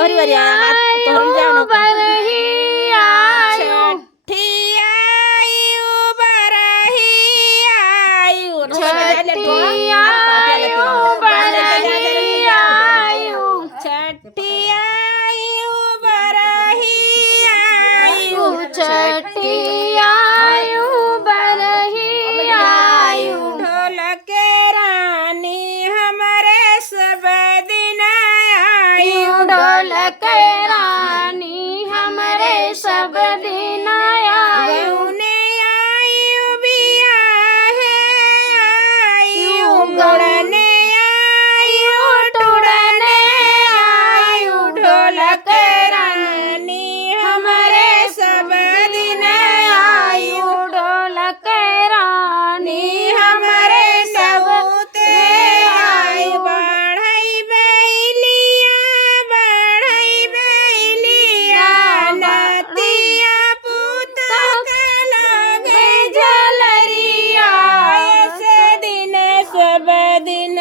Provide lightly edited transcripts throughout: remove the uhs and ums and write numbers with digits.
तोहरी बारी हाथ तोहरी जाओ ना बरही आयु छठी आयु बरही आयु छठी आयु बरही आयु छठी आयु बरही आयु छठी आयु बरही आयु ढोलक रानी हमारे सब दिन आयु ढोलक रानी हमरे सब दिन आयु गौने आयु बिया है आयु गड़ने आयु टुड़ने आयु ढोलक रानी हमारे सब दिन आयु ढोलक रानी हमारे सबूते आयु बढ़ई बैलिया नतिया पुता के लगे झलरिया ऐसे दिन सब दिन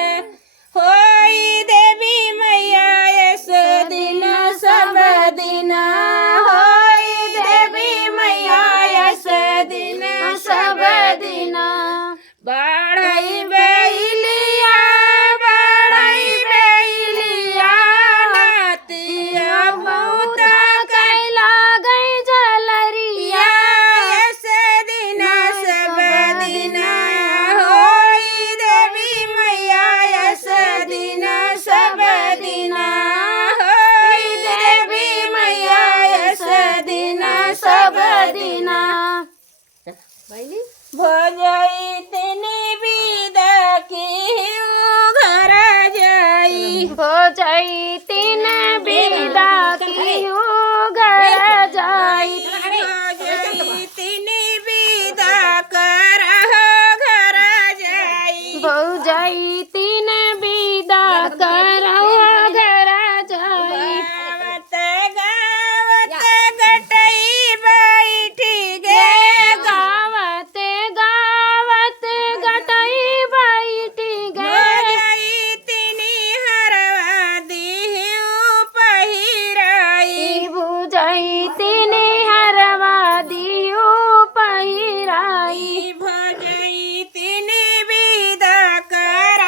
होई देवी मैया ऐसे दिन सब दिन होई देवी मैया ऐसे दिन सब दिन बढ़ई बैलिया नतिया पुता कैला गई झलरिया ऐसे दिन सब दिन होई देवी मैया ऐसे दिन सब दिन होई देवी मैया ऐसे दिन सब दिन भोजई तनी विदा की घर जाई भोजई तीन बिदा की घर जाई भोजई तनी विदा कर घर जाई भोजई तीन बिदा करहो घर जाई गावत गटई बैठी गे गावत गावत गटई बैठी गए भोजई तनी हरवा दिहु पहिराई भुजई तीन हरवा दियो पहिराई भोजई तनी विदा कर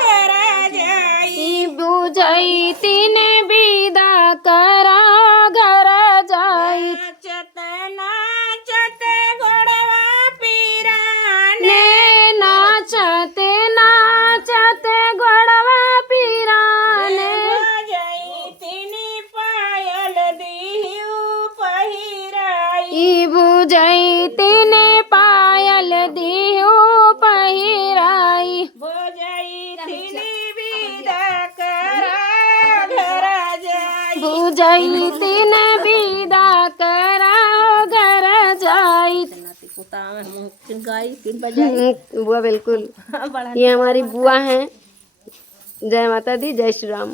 घर जाई भुजई तीन बिदा करा घर जाई नाचत घोड़वा पीराने नाचते नाचते घोड़वा पिराने भोजई तनी पायल दिहु पहिराई भुजई तीन पायल दियो पहिराई भोजई तनी विदा कर घर जाई भुजई तीन बिदा करा घर जाई बुआ बिल्कुल ये हमारी बुआ हैं। जय माता दी, जय श्री राम।